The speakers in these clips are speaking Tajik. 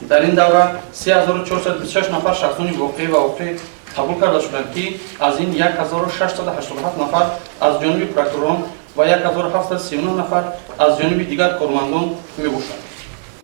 дар ин давра 3426 нафар шахсони воқеъ ва оқӣ қабул карда шуданд, ки аз ин 1687 нафар аз ҷониби прокуророн ва 1739 нафар аз ҷониби дигар кормандон мебошанд.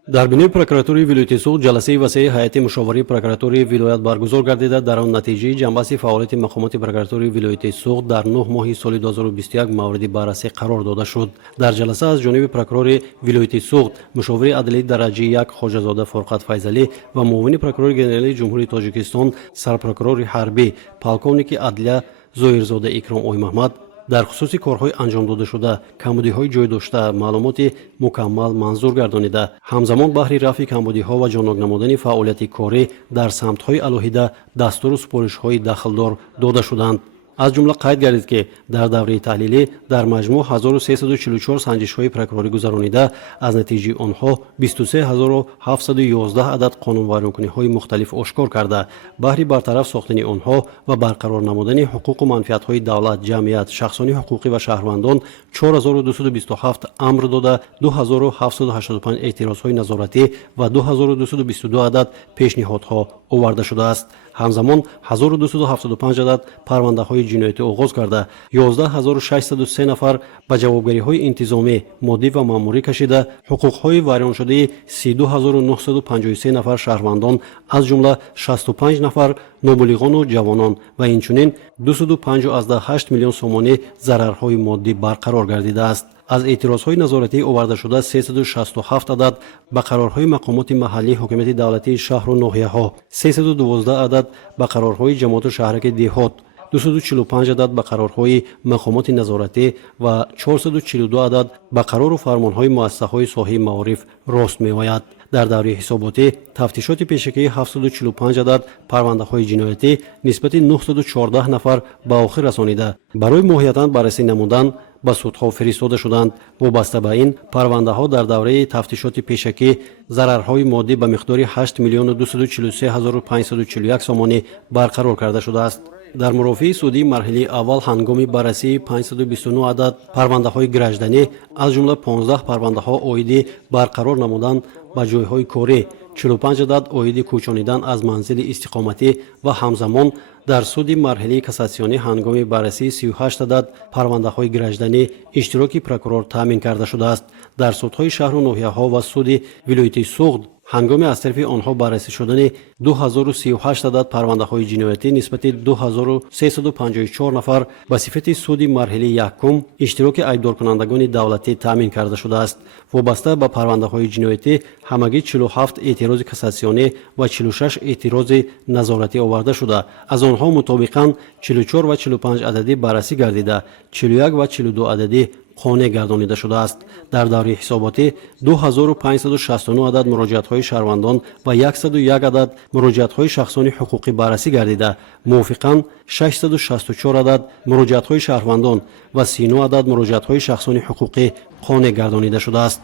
дар бинои прокуратураи вилояти суғд ҷаласаи васеъи ҳайати мушовирии прокуратураи вилоят баргузор гардида, дар он натиҷаи ҷанбаҳси фаъолияти мақомоти прокуратураи вилояти суғд дар 9 моҳи соли 2021 мавриди баррасӣ қарор дода шуд. дар ҷаласа аз ҷониби прокурори вилояти суғд, мушовири адлии дараҷаи 1 хоҷазода Фурқат Файзалӣ ва муовини прокурори генералии ҷумҳурии Тоҷикистон, сарпрокурори ҳарбӣ полковники адлия Зоирзода Икром Оймаҳмад дар хусуси корҳои анҷомдодашуда камбудиҳои ҷойдошта маълумоти мукаммал манзур гардонида, ҳамзамон баҳри рафъи камбудиҳо ва ҷонок намудани фаъолияти корӣ дар самтҳои алоҳида дастуру супоришҳои дахлдор дода шуданд. аз ҷумла қайд гардид, ки дар давраи таҳлилӣ дар маҷмӯъ 1344 санҷишҳои прокурорӣ гузаронида, аз натиҷаи онҳо 23711 адад қонунвайронкуниҳои мухталиф ошкор карда, баҳри бартараф сохтани онҳо ва барқарор намудани ҳуқуқу манфиатҳои давлат, ҷамъият, шахсони ҳуқуқӣ ва шаҳрвандон 4227 амр дода, 2785 эътирозҳои назоратӣ ва 2222 адад пешниҳодҳо оварда шудааст. ҳамзамон 1275 адад парвандаҳои ҷиноятӣ оғоз карда, 11603 нафар ба ҷавобгариҳои интизомӣ, моддӣ ва маъмурӣ кашида, ҳуқуқҳои вайроншудаи 32953 нафар шаҳрвандон, аз ҷумла 65 нафар нобулиғону ҷавонон ва инчунин 205.8 миллион сомонӣ зарарҳои моддӣ барқарор гардидааст. аз эътирозҳои назоратӣ оварда шуда 367 адад ба қарорҳои мақомоти маҳаллии ҳокимияти давлатии шаҳру ноҳияҳо, 312 адад ба қарорҳои ҷамоату шаҳраки деҳот, 245 адад ба қарорҳои мақомоти назоратӣ ва 442 адад ба қарору фармонҳои муассисаҳои соҳаи маориф рост меояд. дар давраи ҳисоботӣ тафтишоти пешакии 745 адад парвандаҳои ҷиноятӣ нисбати 914 нафар ба охир расонида, барои моҳиятан баррасӣ намудан ба судҳо фиристода шуданд. вобаста ба ин парвандаҳо дар давраи тафтишоти пешакӣ зарарҳои моддӣ ба миқдори 8 миллион 243541 сомонӣ барқарор карда шудааст. дар мурофиаи судии марҳилаи аввал ҳангоми баррасии 529 адад парвандаҳои гражданӣ, аз ҷумла 15 парвандаҳо оиди барқарор намудан ба ҷойҳои корӣ, 45 адад оиди кӯчонидан аз манзили истиқоматӣ ва ҳамзамон дар суди марҳилаи кассатсионӣ ҳангоми баррасии 38 адад парвандаҳои гражданӣ иштироки прокурор таъмин карда шудааст. дар судҳои шаҳру ноҳияҳо ва суди вилояти суғд ҳангоми аз тарафи онҳо баррасӣ шудани 2038 адад парвандаҳои ҷиноятӣ нисбати 2354 нафар ба сифати суди марҳилаи якум иштироки айбдоркунандагони давлатӣ таъмин карда шудааст. вобаста ба парвандаҳои ҷиноятӣ ҳамагӣ 47 эътирози кассатсионӣ ва 46 эътирози назоратӣ оварда шуда, аз онҳо мутобиқан 44 ва 45 ададӣ баррасӣ гардида, 41 ва 42 ададӣ қонеъ гардонида шудааст. дар давраи ҳисоботӣ 2569 адад муроҷиатҳои шаҳрвандон ва 101 адад муроҷиатҳои шахсони ҳуқуқӣ баррасӣ гардида, мувофиқан 664 адад муроҷиатҳои шаҳрвандон ва 39 адад муроҷиатҳои шахсони ҳуқуқӣ қонеъ гардонида шудааст.